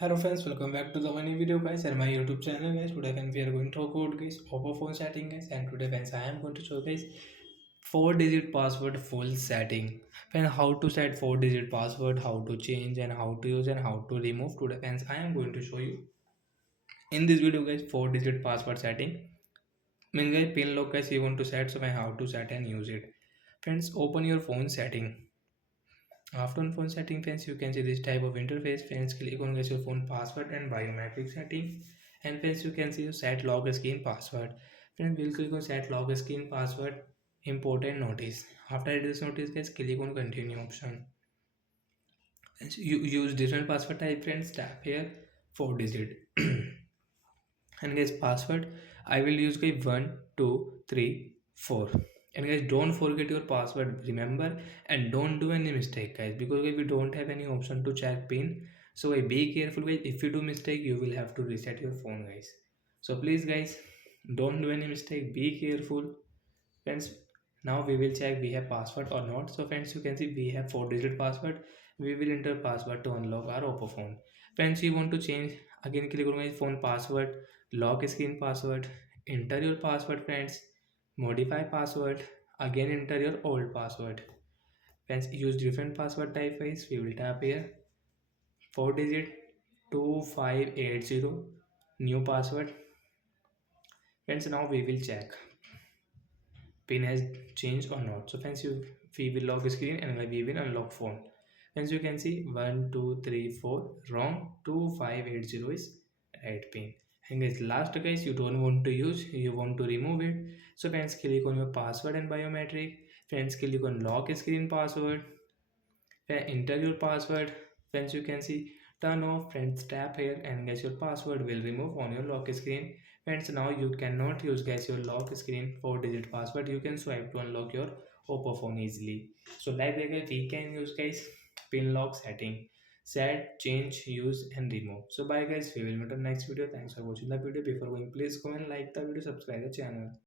Hello friends, welcome back to the one new video guys and my YouTube channel guys. Today friends we are going to talk about guys oppo phone setting guys, and today friends I am going to show guys 4-digit password full setting. Friends, how to set 4-digit password, how to change and how to use and how to remove. Today friends I am going to show you in this video guys 4-digit password setting. Mean guys pin lock guys you want to set, so how to set and use it. Friends, open your phone setting. After on phone setting friends, you can see this type of interface. Friends, click on your phone password and biometric setting. And friends, you can see your set log screen password. Friends, we'll click on set log screen password. Important notice. After this notice, guys, click on continue option. Friends, you use different password type. Friends, tap here 4-digit. And guys, password I will use guys 1 2 3 4. And guys, don't forget your password, remember, and don't do any mistake guys, because guys, we don't have any option to check pin. So guys, be careful guys, if you do mistake you will have to reset your phone guys. So please guys, don't do any mistake, be careful. Friends, now we will check we have password or not. So friends, you can see we have 4-digit password. We will enter password to unlock our oppo phone. Friends, you want to change, again click on my phone password, lock screen password, enter your password. Friends, modify password, again enter your old password. Friends, use different password type guys. We will tap here 4-digit 2580 new password. Friends, now we will check pin has changed or not. So friends, we will lock screen and we will unlock phone. As you can see, 1 2 3 4 wrong, 2580 is right pin. And guys, last guys, you don't want to use, you want to remove it. So friends, click on your password and biometric. Friends, click on lock screen password. Enter your password. Friends, you can see turn off. Friends, tap here and guys, your password will remove on your lock screen. Friends, now you cannot use guys your lock screen 4-digit password. You can swipe to unlock your oppo phone easily. So like that guys, we can use guys pin lock setting, set, change, use and remove. So bye guys, we will meet on next video. Thanks for watching the video. Before going, please comment, like the video, subscribe the channel.